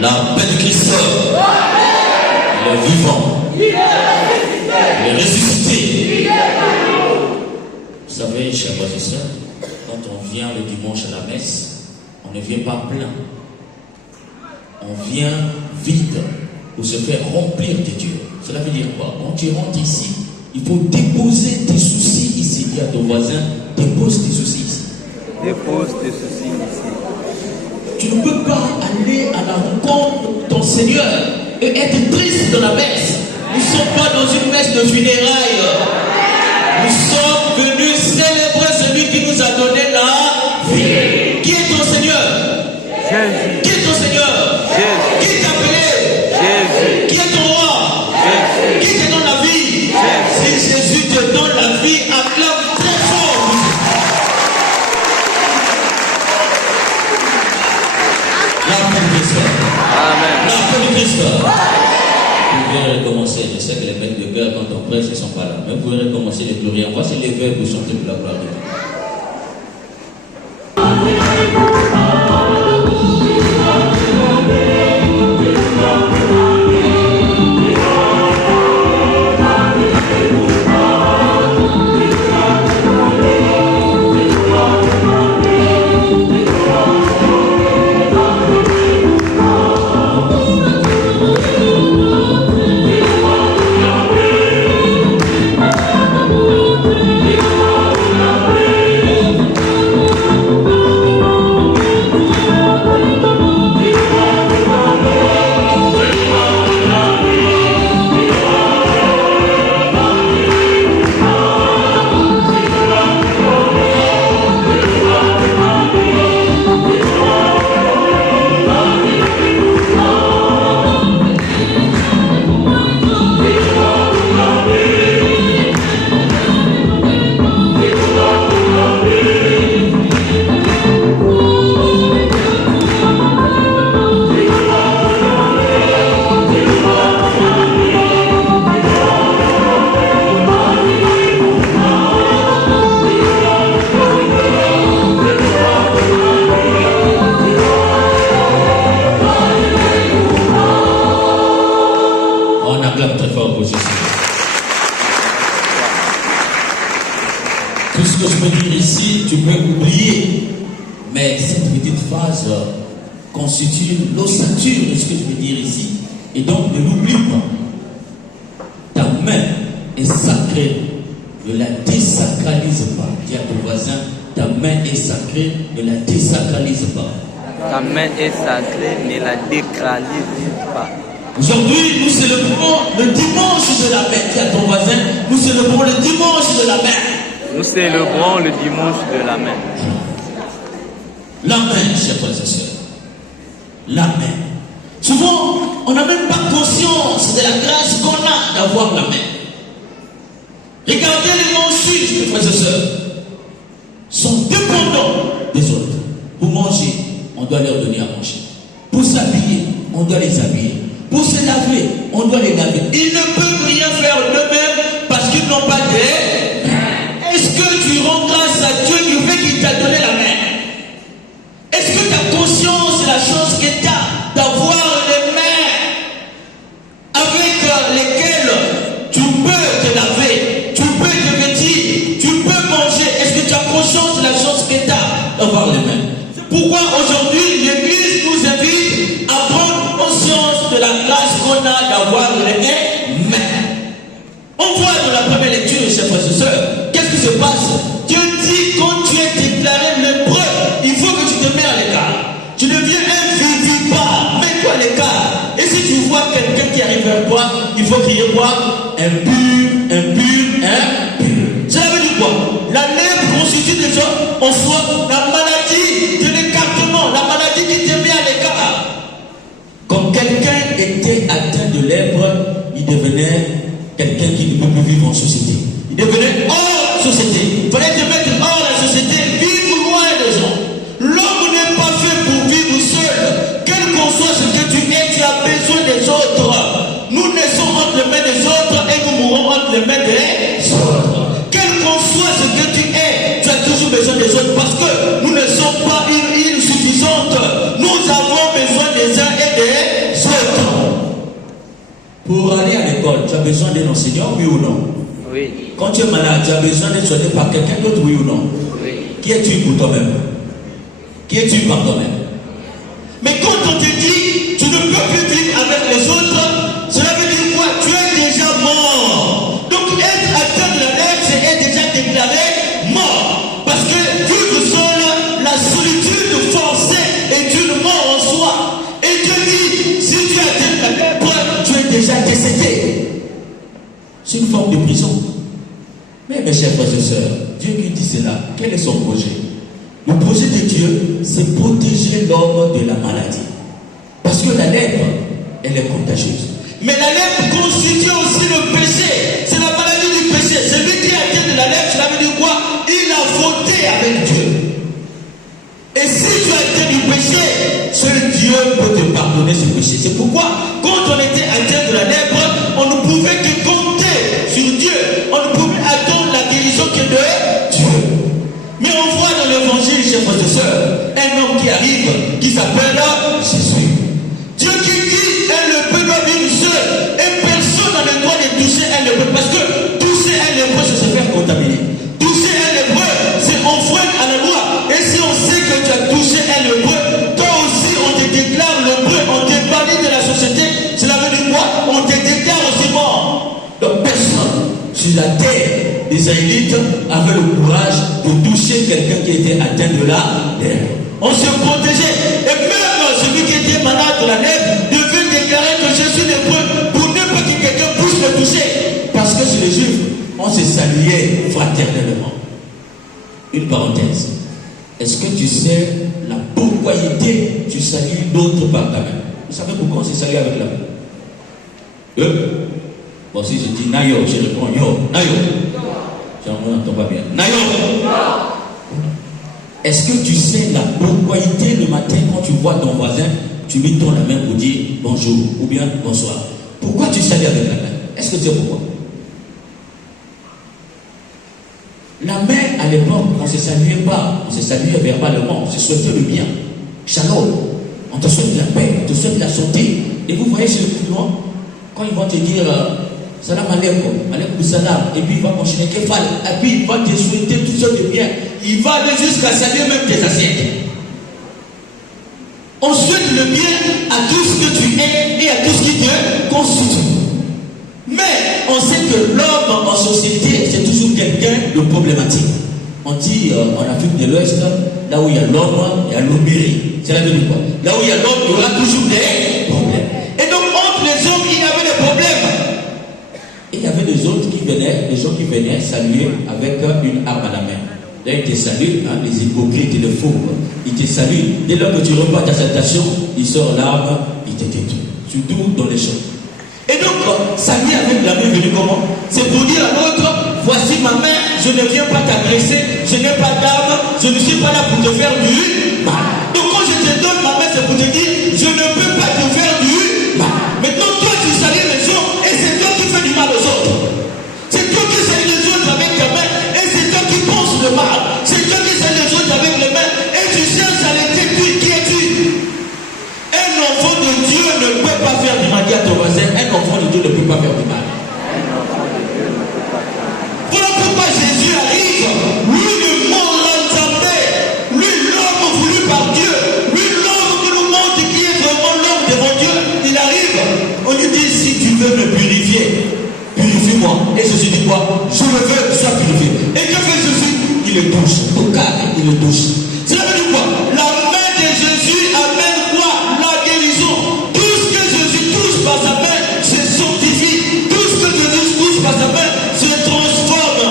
La paix de Christ. Il est vivant. Il est ressuscité. Vous savez, chers frères et sœurs, quand on vient le dimanche à la messe, on ne vient pas plein. On vient vide pour se faire remplir de Dieu. Cela veut dire quoi? Quand tu rentres ici, il faut déposer tes soucis ici. Dis à ton voisin, dépose tes soucis ici. Dépose tes soucis ici. Tu ne peux pas aller à la rencontre de ton Seigneur et être triste dans la messe. Nous ne sommes pas dans une messe de funérailles. Nous sommes venus célébrer celui qui nous a donné la vie. Qui est ton Seigneur? Jésus. Qui est ton Seigneur? Jésus. Qui t'a appelé? Jésus. Qui est ton roi? Jésus. Qui te donne la vie? Jésus. Si Jésus te donne la vie, acclame très fort. La paix de Christ. Amen. La paix de Christ. Vous pouvez recommencer. Je sais que les mecs de cœur, quand on prêche, ils ne sont pas là. Mais vous pouvez recommencer les gloriens. Voici les verbes pour chanter pour la gloire de Dieu. Constitue l'ossature de ce que je veux dire ici. Et donc ne l'oublie pas. Ta main est sacrée. Ne la désacralise pas. Dis à ton voisin, ta main est sacrée, ne la désacralise pas. Ta main est sacrée, ne la décralise pas. Aujourd'hui, nous célébrons le dimanche de la main. Dis à ton voisin, nous célébrons le dimanche de la main. Nous célébrons le dimanche de la main. La main, chers frères et sœurs. La main. Souvent, on n'a même pas conscience de la grâce qu'on a d'avoir la main. Regardez les non-juifs, mes frères et sœurs, sont dépendants des autres. Pour manger, on doit leur donner à manger. Pour s'habiller, on doit les habiller. Pour se laver, on doit les laver. Ils ne peuvent rien faire d'eux-mêmes parce qu'ils n'ont pas de main. Est-ce que tu rends grâce à Dieu du fait qu'il t'a donné la main? Est-ce que tu as conscience de la chose que tu as d'avoir les mains avec lesquelles tu peux te laver, tu peux te vêtir, tu peux manger? Est-ce que tu as conscience de la chose que tu as d'avoir les mains? C'est pourquoi aujourd'hui l'Église nous invite à prendre conscience de la grâce qu'on a d'avoir les mains. On voit dans la première lecture, chers frères et sœurs, qu'est-ce qui se passe? Dieu dit quand tu es déclaré lépreux, il faut que tu te mets à l'écart. Tu deviens invivipare, mets-toi à l'écart. Et si tu vois quelqu'un qui arrive vers toi, il faut crier quoi? Impur, impur, impur. Cela veut dire quoi? La lèpre constitue déjà en soi la maladie de l'écartement, la maladie qui te met à l'écart. Quand quelqu'un était atteint de lèpre, il devenait quelqu'un qui ne peut plus vivre en société. Il devenait hors société. Il fallait te mettre hors la société, vivre loin des gens. L'homme n'est pas fait pour vivre seul. Quel qu'on soit ce que tu es, tu as besoin des autres. Nous naissons entre les mains des autres et nous mourrons entre les mains des autres. Quel qu'on soit ce que tu es, tu as toujours besoin des autres parce que nous ne sommes pas une île suffisante. Nous avons besoin des uns et des besoin d'un enseignant, oui ou non? Oui. Quand tu es malade, tu as besoin d'être soigné par quelqu'un d'autre, oui ou non? Oui. Qui es-tu pour toi-même? Qui es-tu par toi-même? Mais quand on te dit, tu ne peux plus vivre avec les autres, cela veut dire quoi? Tu es déjà mort. Donc être atteint de la lèpre, c'est être déjà déclaré mort. Parce que vivre seul, la solitude forcée est une mort en soi. Et Dieu dit, si tu es atteint de la lèpre, tu es déjà décédé. C'est une forme de prison. Mais mes chers frères et sœurs, Dieu qui dit cela, quel est son projet? Le projet de Dieu, c'est protéger l'homme de la maladie. Parce que la lèpre, elle est contagieuse. Mais la lèpre constitue aussi le péché. C'est la maladie du péché. Celui qui est atteint de la lèpre, cela veut dire quoi? Il a fauté avec Dieu. Et si tu as atteint du péché, seul Dieu peut te pardonner ce péché. C'est pourquoi, quand on était atteint de la lèpre, on ne pouvait que compter sur Dieu. On ne pouvait attendre la guérison que de Dieu. Mais on voit dans l'évangile, chers frères et sœurs, un homme qui arrive, qui s'appelle Jésus. Dieu qui dit, un lépreux doit vivre seul, et personne n'a le droit de toucher un lépreux. Parce que toucher un lépreux, c'est se faire contaminer. Toucher un lépreux, c'est enfreindre à la loi. Et si on sait que tu as touché un lépreux, toi aussi on te déclare lépreux, on te bannit de la société. Cela veut dire quoi? On te déclare aussi mort. Donc personne sur la terre, les Israélites avaient le courage de toucher quelqu'un qui était atteint de la lèpre. On se protégeait. Et même celui qui était malade de la lèpre devait déclarer que je suis lépreux pour ne pas que quelqu'un puisse le toucher. Parce que chez les Juifs, on se saluait fraternellement. Une parenthèse. Est-ce que tu sais la pourquoi tu salues d'autres par ta main? Vous savez pourquoi on se salue avec la main? Bon, si je dis Nayo, je réponds Yo. Nayo. On n'entend pas bien. Nayo. Est-ce que tu sais la pourquoi le matin quand tu vois ton voisin, tu lui tends la main pour dire bonjour ou bien bonsoir? Pourquoi tu salues avec la main? Est-ce que tu sais pourquoi? La main à l'époque, on ne se saluait pas, on se saluait verbalement, on se souhaitait le bien. Shalom, on te souhaite la paix, on te souhaite la santé. Et vous voyez chez les musulmans, quand ils vont te dire salam alaikum, alaikum salam, et puis il va mentionner kefal, et puis il va te souhaiter tout ça de bien. Il va aller jusqu'à saluer même tes assiettes. On souhaite le bien à tout ce que tu es et à tout ce qui te constitue. Mais on sait que l'homme en société, c'est toujours quelqu'un de problématique. On dit en Afrique de l'Ouest, là où il y a l'homme, il y a l'hommerie. C'est la même quoi. Là où il y a l'homme, il y aura toujours des problèmes. Et donc entre les hommes, il y avait des problèmes. Et il y avait des autres qui venaient, des gens qui venaient saluer avec une arme à la main. Là, ils te saluent, hein, les hypocrites et les faux. Ils te saluent. Dès lors que tu repars ta salutation, il sort l'arme, il te détruit. Surtout dans les champs. Et donc, saluer avec la main venue comment? C'est pour dire à l'autre, voici ma main, je ne viens pas t'agresser, je n'ai pas d'arme, je ne suis pas là pour te faire du mal. Donc quand je te donne ma main, c'est pour te dire, je ne peux pas te faire du mal. Maintenant, toi, tu salues les gens, et c'est toi qui fais du mal aux autres. C'est toi qui salues les autres avec ta main, et c'est toi qui penses le mal. C'est toi qui salues les autres avec les mains, et tu cherches à les détruire. Qui es-tu? Un enfant de Dieu ne peut pas faire du mal. Dis à ton voisin, un enfant de Dieu ne peut pas faire du mal. Voilà pourquoi Jésus arrive. Lui, le monde l'entendait. Lui, l'homme voulu par Dieu. Lui, l'homme qui nous montre qui est vraiment l'homme devant Dieu. Il arrive. On lui dit, si tu veux me purifier, purifie-moi. Et Jésus dit quoi? Je le veux, sois purifié. Et que fait Jésus? Il le touche. Au cadre, il le touche. Cela veut dire quoi? La main de Jésus amène quoi? La guérison. Tout ce que Jésus touche par sa main, se sanctifie. Tout ce que Jésus touche par sa main, se transforme.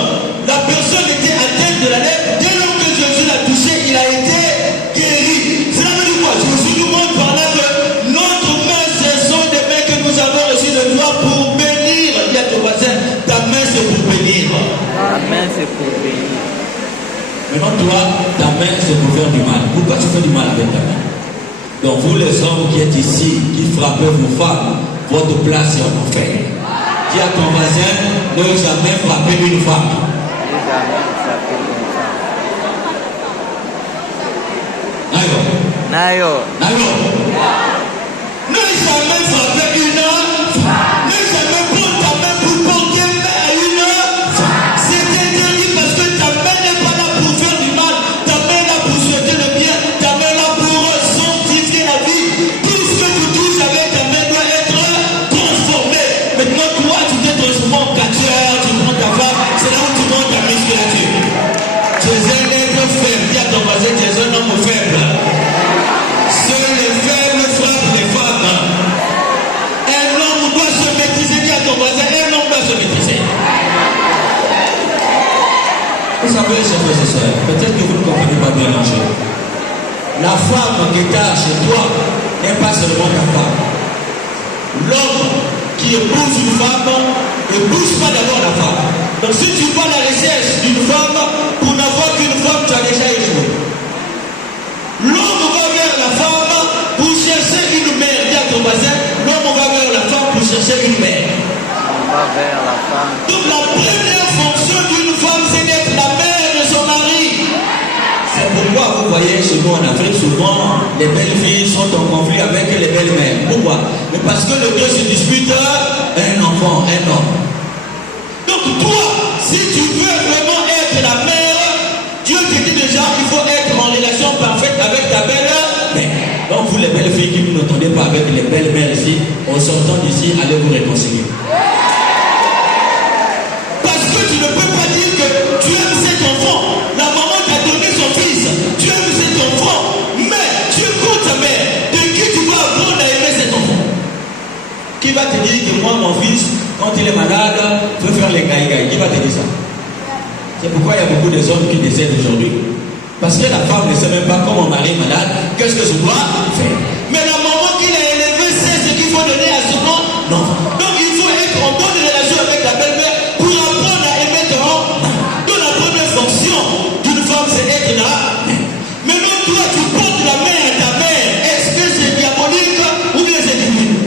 La personne était atteinte de la lèpre. Dès lors que Jésus l'a touché, il a été guéri. Cela veut dire quoi? Jésus nous montre par là que notre main, ce sont des mains que nous avons reçues de toi pour bénir. Dis à ton voisin, ta main c'est pour bénir. Ta main c'est pour bénir. Maintenant, toi, ta main, c'est pour faire du mal. Pourquoi tu fais du mal avec ta main? Donc, vous les hommes qui êtes ici, qui frappez vos femmes, votre place est en enfer. Dis à ton voisin, ne jamais frapper une femme. Ne jamais frapper une femme. Nayo. Nayo. Nayo. Ne jamais frapper une femme. Ne jamais prendre ta main pour femme qui est chez toi n'est pas seulement ta femme. L'homme qui épouse une femme n'épouse pas d'abord la femme. Donc si tu vas à la recherche d'une femme, pour n'avoir qu'une femme, tu as déjà échoué. L'homme va vers la femme pour chercher une mère. Dis à ton voisin, l'homme va vers la femme pour chercher une mère. On va vers la femme. Donc la première fonction d'une femme, c'est d'être la mère de son mari. C'est pourquoi vous voyez chez nous en Afrique, souvent les belles filles sont en conflit avec les belles mères. Pourquoi? Mais parce que les deux se disputent un enfant, un homme. Donc toi, si tu veux vraiment être la mère, Dieu te dit déjà qu'il faut être en relation parfaite avec ta belle-mère. Donc vous les belles filles qui ne m'entendez pas avec les belles mères ici, en sortant d'ici, allez vous réconcilier. Parce que tu ne peux pas dire que tu aimes cet enfant. La maman t'a donné son fils. Tu aimes cet enfant. Mais tu es contre ta mère. De qui tu vas apprendre à aimer cet enfant? Qui va te dire que moi, mon fils, quand il est malade, il faut faire les gaïgaï? Qui va te dire ça? C'est pourquoi il y a beaucoup de hommes qui décèdent aujourd'hui. Parce que la femme ne sait même pas comment mon mari est malade, qu'est-ce que je dois faire. Mais la maman qui l'a élevé sait ce qu'il faut donner à son enfant. Non. Donc il faut être en bonne relation avec la belle-mère pour apprendre à aimer ton enfant. Donc la première fonction d'une femme, c'est être là. Maintenant toi, tu portes la main à ta mère. Est-ce que c'est diabolique ou bien c'est divin?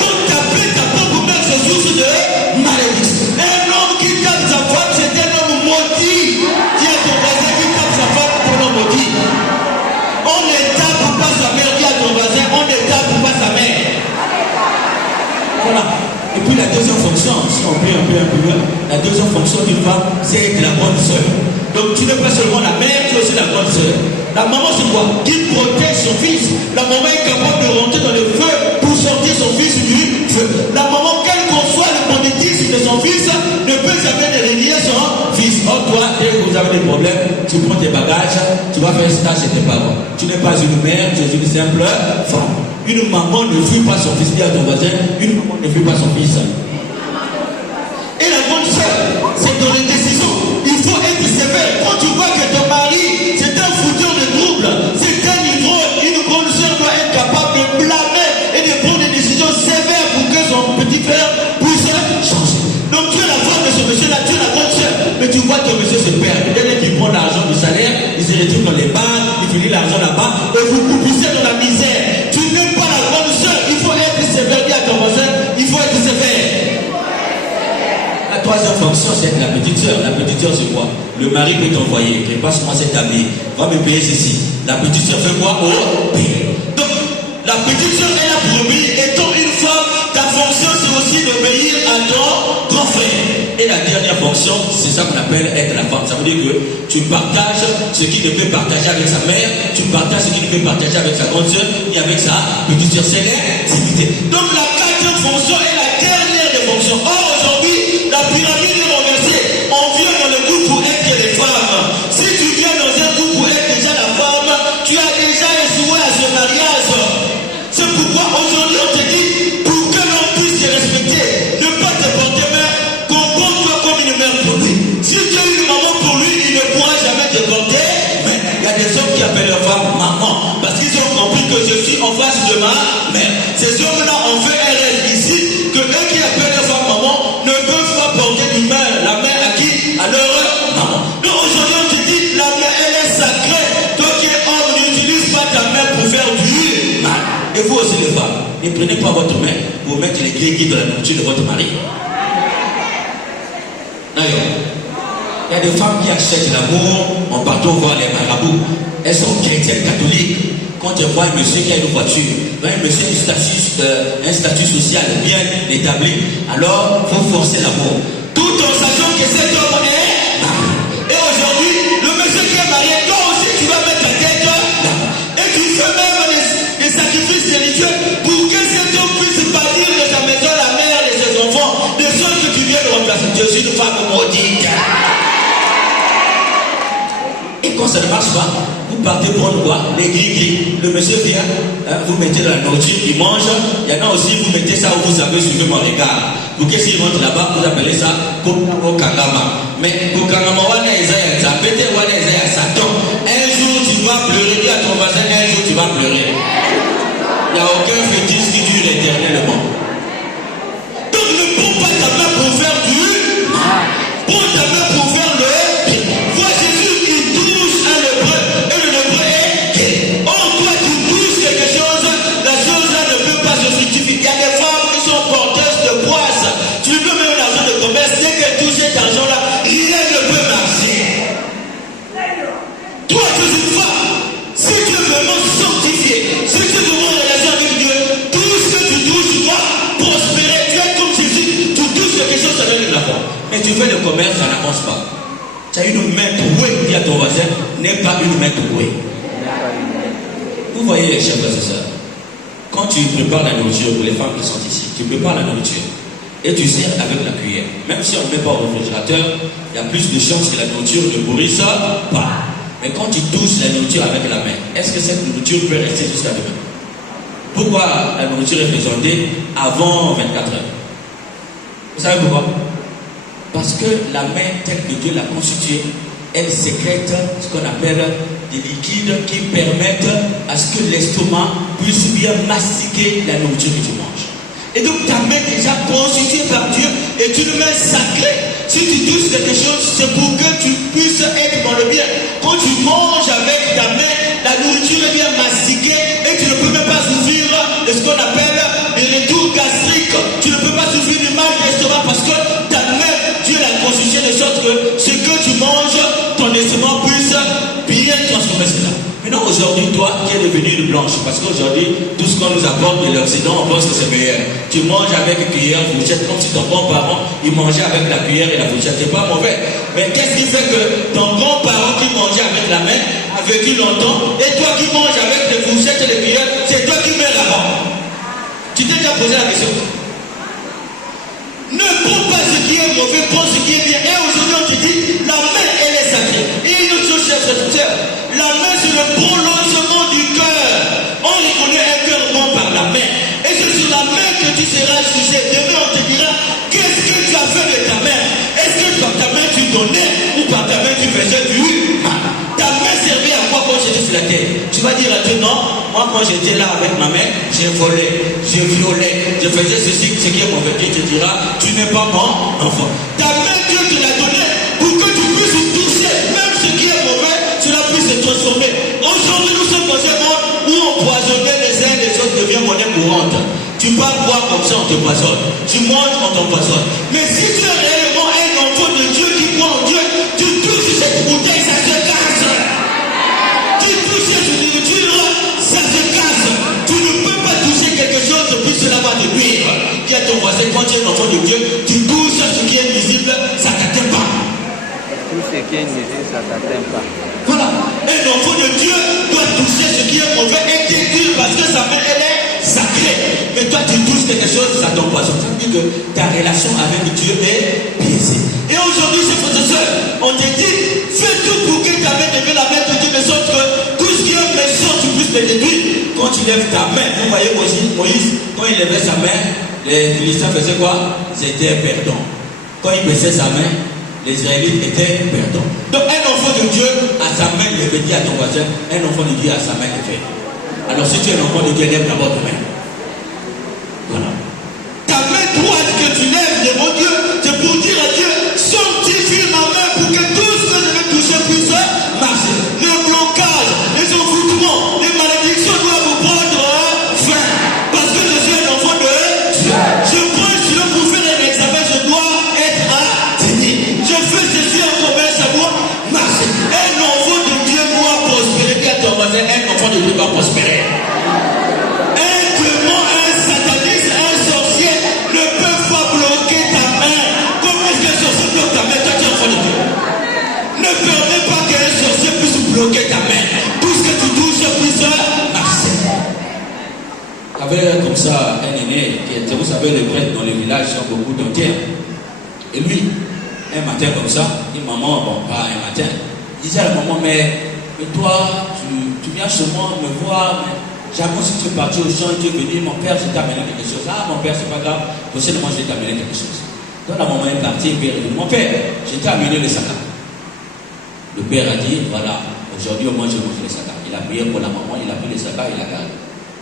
Donc taper ta propre mère, c'est source de malédiction. Un homme qui tape sa femme, c'est un homme maudit. Dis à ton voisin qui tape sa femme pour l'homme maudit. On ne tape pas sa mère, dis à ton voisin, on ne tape pas sa mère. Voilà. Et puis la deuxième fonction, si on prie un peu, la deuxième fonction d'une femme, c'est être la bonne sœur. Donc tu n'es pas seulement la mère, tu es aussi la bonne sœur. La maman, c'est quoi? Qui protège son fils. La maman est capable de rentrer dans le feu pour sortir son fils du feu. La maman, quel qu'on soit le banditisme de son fils, ne peut jamais déréglier son fils. Or toi, dès que vous avez des problèmes, tu prends tes bagages, tu vas faire stage chez tes parents. Tu n'es pas une mère, tu es une simple femme. Une maman ne fuit pas son fils. Dis à ton voisin, une maman ne fuit pas son fils. Et la bonne sœur, c'est dans les décisions. Il faut être sévère. Quand tu vois que ton mari, c'est un fouteur de trouble, c'est un ivrogne, une bonne sœur doit être capable de blâmer et de prendre des décisions sévères pour que son petit frère puisse changer. Donc tu es la femme de ce monsieur-là, tu es la bonne sœur. Mais tu vois ton monsieur se perd. Dès qu'il prend l'argent du salaire, il se retrouve dans les banques, il finit l'argent là-bas, et vous coupissez dans la misère. Tu n'es pas la bonne sœur. Il faut être sévère. Dis à ton voisin, il faut être sévère. La troisième fonction, c'est être la petite sœur. La petite sœur, c'est quoi? Le mari peut t'envoyer, passe-moi cet habit, va me payer ceci. La petite sœur fait quoi? Payer. Donc, la petite sœur est là pour obéir. Étant une femme, ta fonction, c'est aussi d'obéir à ton grand frère. Et la dernière fonction, c'est ça qu'on appelle être la femme. Ça veut dire que tu partages ce qu'il ne peut partager avec sa mère, tu partages ce qu'il ne peut partager avec sa grande sœur et avec sa petite sœur. C'est l'intimité. Donc, la quatrième fonction est la dernière des fonctions. Or, aujourd'hui, la pyramide est renversée. On vient dans le couple pour être les femmes. Si tu viens dans un couple pour être déjà la femme, tu as déjà échoué à ce mariage. C'est pourquoi aujourd'hui on te dit, pour que l'on puisse te respecter, ne pas te porter main, comporte-toi comme une mère pour lui. Si tu es une maman pour lui, il ne pourra jamais te porter. Mais il y a des hommes qui appellent leur femme maman, parce qu'ils ont compris que je suis en face de ma mère. Ces hommes-là ont fait un rêve ici, que eux qui appellent leur femme maman ne peuvent pas porter du main, la main à qui? À leur maman. Donc aujourd'hui on te dit, la main elle est sacrée. Toi qui es homme, n'utilise pas ta main pour faire du mal. Et vous aussi les femmes, ne prenez pas votre main pour mettre les gréguilles dans la nourriture de votre mari. D'ailleurs, il y a des femmes qui achètent l'amour en partant voir les marabouts. Elles sont chrétiennes catholiques. Quand tu vois un monsieur qui a une voiture, un monsieur un statut social bien établi, alors il faut forcer l'amour. Tout en sachant que cet homme est marié. Et aujourd'hui, le monsieur qui est marié, toi aussi tu vas mettre ta tête là. Et tu fais même des sacrifices religieux pour que cet homme puisse bannir de ta maison la mère de ses enfants, des choses que tu viens de remplacer. Je suis une femme maudite. Et quand ça ne marche pas, vous partez prendre quoi? Les gris-gris. Le monsieur vient, vous mettez dans la nourriture, il mange. Il y en a aussi, vous mettez ça où vous avez suivi mon regard. Pour que s'il rentre là-bas, vous appelez ça Kokangama. Mais Kokangama, wana Isaiah, ça peut être wana Isaiah, Satan. Un jour, tu vas pleurer à ton voisin. tu vas pleurer. Il n'y a aucun fétiche qui dure éternellement. Donc ne prends pas ta main pour faire du mal. Prends ta main pour faire le bien. Vois Jésus, il touche un lépreux et le lépreux est gay. Oh, toi tu touches quelque chose, la chose là ne peut pas se fructifier. Il y a des femmes qui sont porteuses de poisse. Tu lui peux même l'argent de commerce, dès qu'elle touche cet argent là, rien ne peut marcher. Toi tu es une femme, si tu es vraiment sanctifié, si tu es vraiment en relation avec Dieu, tout ce que tu touches, tu dois prospérer. Tu es comme Jésus, tu touches quelque chose, ça donne de la foi. Mais tu fais le commerce, ça n'avance pas. Tu as une main trouée, dis à ton voisin, n'est pas une main trouée. Vous voyez, chers frères et sœurs, quand tu prépares la nourriture pour les femmes qui sont ici, tu prépares la nourriture et tu sers avec la cuillère. Même si on ne met pas au réfrigérateur, il y a plus de chances que la nourriture ne pourrisse pas. Mais quand tu touches la nourriture avec la main, est-ce que cette nourriture peut rester jusqu'à demain? Pourquoi la nourriture est présentée avant 24 heures? Vous savez pourquoi? Parce que la main telle que Dieu l'a constituée, elle sécrète ce qu'on appelle des liquides qui permettent à ce que l'estomac puisse bien mastiquer la nourriture que tu manges. Et donc ta main est déjà constituée par Dieu est une main sacrée. Si tu touches quelque chose, c'est pour que tu puisses être dans le bien. Quand tu manges avec ta main, la nourriture est bien mastiquée et tu ne peux même pas souffrir de ce qu'on appelle les retours gastriques. Tu ne peux pas souffrir du mal de l'estomac parce que ta main, Dieu l'a constituée de sorte que ce que tu manges, ton estomac puisse bien transformer cela. Maintenant, aujourd'hui, toi qui es devenu une blanche, parce qu'aujourd'hui, tout ce qu'on nous apporte de l'Occident, on pense que c'est meilleur. Tu manges avec une cuillère, fourchette, comme si ton grand-parent, il mangeait avec la cuillère et la fourchette. C'est pas mauvais. Mais qu'est-ce qui fait que ton grand-parent qui mangeait avec la main a vécu longtemps, et toi qui manges avec les fourchettes et les cuillères, c'est toi qui meurs avant? Tu t'es déjà posé la question? Ne prends pas ce qui est mauvais, prends ce qui est bien. Et aujourd'hui, on te dit, la main, elle est sacrée. Et une autre chose, chers frères et sœurs, la main, c'est le prolongement du cœur. On reconnaît un cœur bon par la main. Et c'est sur la main que tu seras jugé. Demain, on te dira, qu'est-ce que tu as fait de ta main? Est-ce que par ta main, tu donnais ou par ta main, tu faisais du mal? Ta main servait à quoi quand j'étais sur la terre? Tu vas dire à Dieu, non, moi quand j'étais là avec ma main, j'ai volé, j'ai violé, je faisais ceci, ce qui est mauvais. Dieu te dira, tu n'es pas mon enfant. Ta main, Dieu te l'a donnée pour que tu puisses toucher, même ce qui est mauvais, cela puisse se transformer. Aujourd'hui, nous sommes dans un monde où empoisonner les uns les autres devient monnaie courante. Tu vas boire comme ça, on te poisonne. Tu manges, on t'empoisonne. Mais si tu es réellement un enfant de Dieu qui croit en Dieu, tu touches cette bouteille, ça se casse. Tu touches cette nourriture, ça se casse. Tu ne peux pas toucher quelque chose, puis cela va te nuire. Dis à ton voisin, quand tu es un enfant de Dieu, tu touches ce qui est visible, ça ne t'atteint pas. Tout ce qui est visible, ça ne t'atteint pas. Voilà. Un enfant de Dieu doit toucher ce qui est mauvais et détruire parce que sa main, elle est sacrée. Mais toi, tu touches quelque chose, ça t'empoisonne. Ça veut dire que ta relation avec Dieu est biaisée. Et aujourd'hui, c'est frères et sœurs, on te dit, fais tout pour que ta main devienne la main de Dieu, de sorte que tout ce qui est méchant, tu puisses le détruire. Quand tu lèves ta main, vous voyez Moïse, quand il levait sa main, les Philistins faisaient quoi? Ils étaient perdants. Quand il baissait sa main, les Israélites étaient perdants. Donc un enfant de Dieu à sa main levée, dit à ton voisin, un enfant de Dieu à sa main levée. Alors si tu es un enfant de Dieu, lève d'abord ta main. Voilà. Ta main droite que tu lèves devant Dieu, c'est pour dire à Dieu, sanctifie ma main pour que tout ce que je vais toucher puisse marcher. Les blocages, les envoûtements, les malédictions doivent vous prendre fin. Parce que je suis un enfant de Dieu. Je prends sur pour faire un examen, je dois être atteint. Je fais ceci en commun, ça doit marcher. Un enfant de Dieu doit prospérer. Dis à ton voisin, un enfant de Dieu doit prospérer. Un démon, un sataniste, un sorcier ne peuvent pas bloquer ta main. Comment est-ce qu'un sorcier bloque ta main? Toi, tu es enfant de Dieu. Ne permets pas qu'un sorcier puisse bloquer ta main. Tout ce que tu touches puisse marcher. J'avais comme ça un aîné qui était, vous savez, les prêtres dans les villages ont beaucoup d'entiers. Et lui, un matin comme ça, il dit, maman, bon, pas un matin, il disait à la maman, mais toi, tu viens chez moi me voir, mais jamais si tu es parti au champ, tu es venu, mon père, je t'ai amené quelque chose. Ah, mon père, c'est pas grave, prochainement, je vais t'amener quelque chose. Donc la maman est partie, le père dit, mon père, je t'ai amené le sac. Le père a dit, voilà, aujourd'hui au moins je mange le sac. Il Il a prié pour la maman, il a pris les saccas, il a gardé.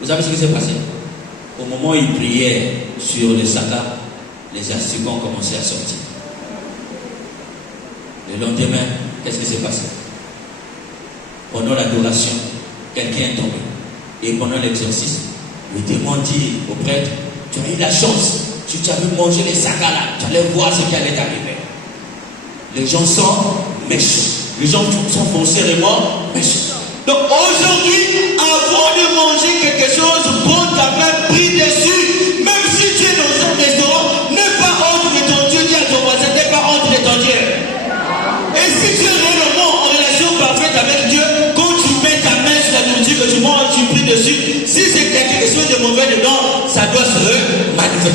Vous savez ce qui s'est passé? Au moment où il priait sur les saccas, les asticots ont commencé à sortir. Le lendemain, qu'est-ce qui s'est passé? Pendant l'adoration, quelqu'un est tombé. Et pendant l'exorcisme, le démon dit au prêtre, tu as eu la chance. Si tu avais mangé les saccas là, tu allais voir ce qui allait t'arriver. Les gens sont méchants. Les gens sont foncièrement méchants. Donc aujourd'hui, avant de manger quelque chose, prends ta main, prie dessus. Même si tu es dans un restaurant, n'aie pas honte de ton Dieu. Dis à ton voisin, n'aie pas honte de ton Dieu. Et si tu es réellement en relation parfaite avec Dieu, quand tu mets ta main sur la nourriture que tu manges, tu pries dessus. Si c'est quelque chose de mauvais dedans, ça doit se manifester.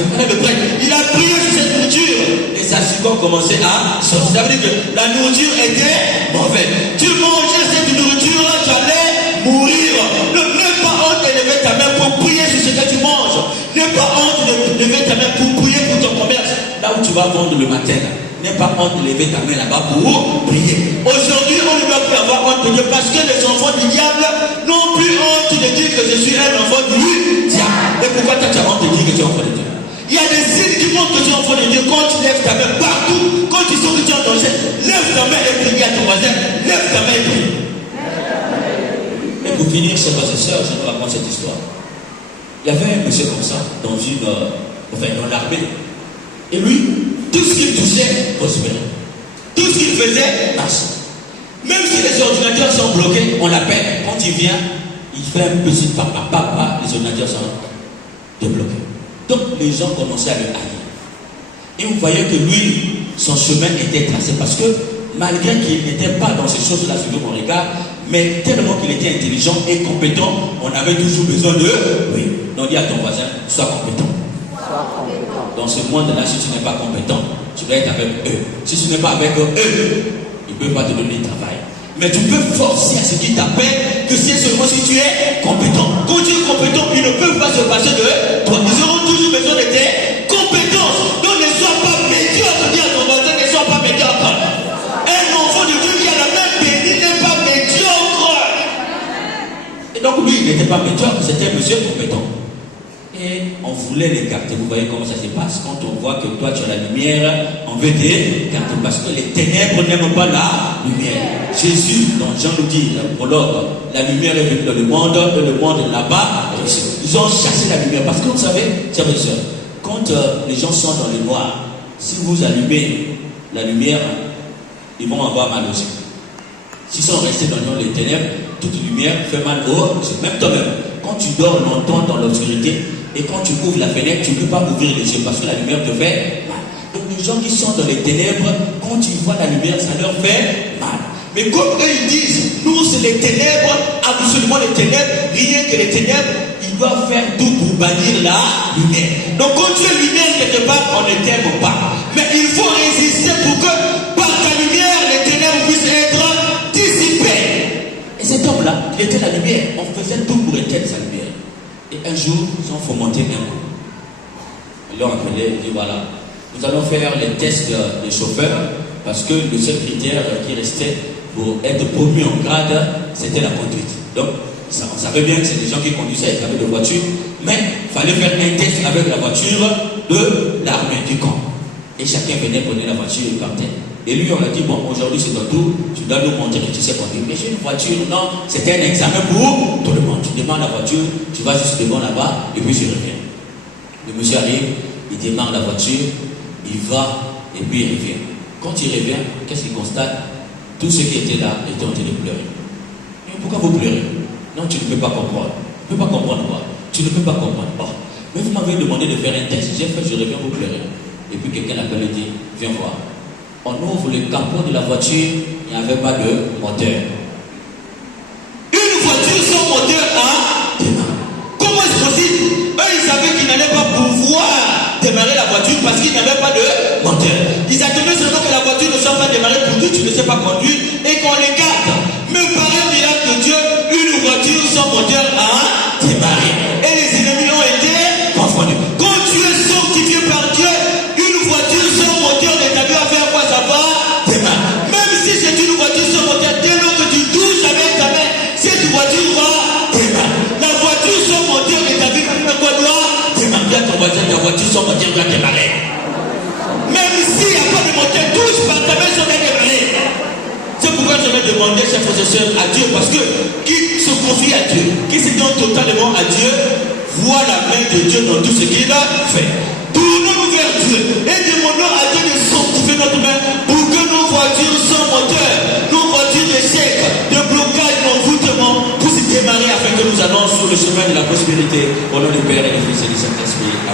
Il a prié sur cette nourriture. Les asticots ont commencé à sortir. Ça veut dire que la nourriture était mauvaise. Tu mangeais cette nourriture, tu allais mourir. N'aie pas honte de lever ta main pour prier sur ce que tu manges. N'aie pas honte de lever ta main pour prier pour ton commerce. Là où tu vas vendre le matin, n'aie pas honte de lever ta main là-bas pour prier. Aujourd'hui, on ne doit plus avoir honte de Dieu parce que les enfants du diable n'ont plus honte de dire que je suis un enfant du diable. Et pourquoi toi tu as honte de dire que tu es enfant de Dieu? Il y a des signes qui montrent que tu es enfant de Dieu. Quand tu lèves ta main partout, quand tu sens que tu es en danger, lève ta main et prie à ton voisin. Lève ta main et prie. Et pour finir, chers frères et sœurs, je vous raconte cette histoire. Il y avait un monsieur comme ça, dans l'armée. Et lui, tout ce qu'il touchait prospérait. Tout ce qu'il faisait marchait. Même si les ordinateurs sont bloqués, on l'appelle. Quand il vient, il fait un petit papa, les ordinateurs sont débloqués. Donc les gens commençaient à le haïr. Et vous voyez que lui, son chemin était tracé. Parce que malgré qu'il n'était pas dans ces choses-là sur mon regard, mais tellement qu'il était intelligent et compétent, on avait toujours besoin de lui. Donc dis à ton voisin, sois compétent. Dans ce monde-là, si tu n'es pas compétent, tu dois être avec eux. Si tu n'es pas avec eux, ils ne peuvent pas te donner du travail. Mais tu peux forcer à ce qui t'appelle que c'est seulement si tu es compétent. Quand tu es compétent, ils ne peuvent pas se passer de toi. Ils auront toujours besoin de tes compétences. Donc ne sois pas médiocre. Dis à ton voisin, ne sois pas médiocre. Un enfant de Dieu qui a la main bénie n'est pas médiocre. Et donc lui, il n'était pas médiocre, c'était un monsieur compétent. Et on voulait l'écarter. Vous voyez comment ça se passe. Quand on voit que toi tu as la lumière, on veut t'écarter. Parce que les ténèbres n'aiment pas la lumière. Jésus, dans Jean nous dit, le prologue, la lumière est venue dans le monde, et le monde là-bas. Ils ont chassé la lumière. Parce que vous savez, chers frères et sœurs, quand les gens sont dans le noir, si vous allumez la lumière, ils vont avoir mal aux yeux. S'ils sont restés dans les ténèbres, toute lumière fait mal aux yeux. Même toi-même, quand tu dors longtemps dans l'obscurité, et quand tu ouvres la fenêtre, tu ne peux pas ouvrir les yeux parce que la lumière te fait mal. Donc les gens qui sont dans les ténèbres, quand ils voient la lumière, ça leur fait mal. Mais comme eux ils disent, nous c'est les ténèbres, absolument les ténèbres, rien que les ténèbres, ils doivent faire tout pour bannir la lumière. Donc quand tu es lumière quelque part, on ne t'aime pas. Mais il faut résister pour que par ta lumière, les ténèbres puissent être dissipées. Et cet homme-là, il était la lumière. On faisait tout pour éteindre sa lumière. Et un jour, ils ont fomenté un coup. Ils l'ont appelé, ils dit voilà, nous allons faire les tests des chauffeurs parce que le seul critère qui restait pour être promu en grade, c'était la conduite. Donc, on savait bien que c'est des gens qui conduisaient, qui avaient des voitures, mais il fallait faire un test avec la voiture de l'armée du camp. Et chacun venait prendre la voiture et partait. Et lui, on a dit, bon, aujourd'hui c'est ton tour, tu dois nous montrer que tu sais conduire. Mais j'ai une voiture, non, c'était un examen pour tout le monde. Tu demandes la voiture, tu vas juste devant là-bas, et puis tu reviens. Le monsieur arrive, il démarre la voiture, il va, et puis il revient. Quand il revient, qu'est-ce qu'il constate? Tous ceux qui étaient là étaient en train de pleurer. Mais pourquoi vous pleurez? Non, tu ne peux pas comprendre. Tu ne peux pas comprendre quoi? Tu ne peux pas comprendre. Oh, mais vous m'avez demandé de faire un test, j'ai fait, je reviens, vous pleurez. Et puis quelqu'un l'appelle et dit, viens voir. On ouvre le capot de la voiture, il n'y avait pas de moteur. Une voiture sans moteur à démarrer. Comment est-ce possible? Eux, ils savaient qu'ils n'allaient pas pouvoir démarrer la voiture parce qu'il n'y avait pas de moteur. Ils attendaient seulement que la voiture ne soit pas démarrée pour que tu ne sais pas conduire et qu'on les garde. Mais par un miracle de Dieu, une voiture sans moteur a démarré. Et les ennemis ont été confondus. Quand tu es sanctifié par Dieu, une voiture sans moteur ne t'a pas à faire quoi, ça va démarrer. Même si c'est une voiture sans moteur, dès lors que tu dis à ton voisin, ta voiture, son moteur doit démarrer. Même s'il n'y a pas de moteur, touche par ta main, ça va démarrer. C'est pourquoi je vais demander, chers frères et sœurs, à Dieu, parce que qui se confie à Dieu, qui se donne totalement à Dieu, voit la main de Dieu dans tout ce qu'il a fait. Tournons-nous vers Dieu et demandons à Dieu de sanctifier notre main pour que nos voitures sans moteur, nos voitures d'échec, de blocage, d'envoûtement puissent démarrer afin que nous allons sur le chemin de la prospérité au nom du Père et du Fils et du Saint-Esprit.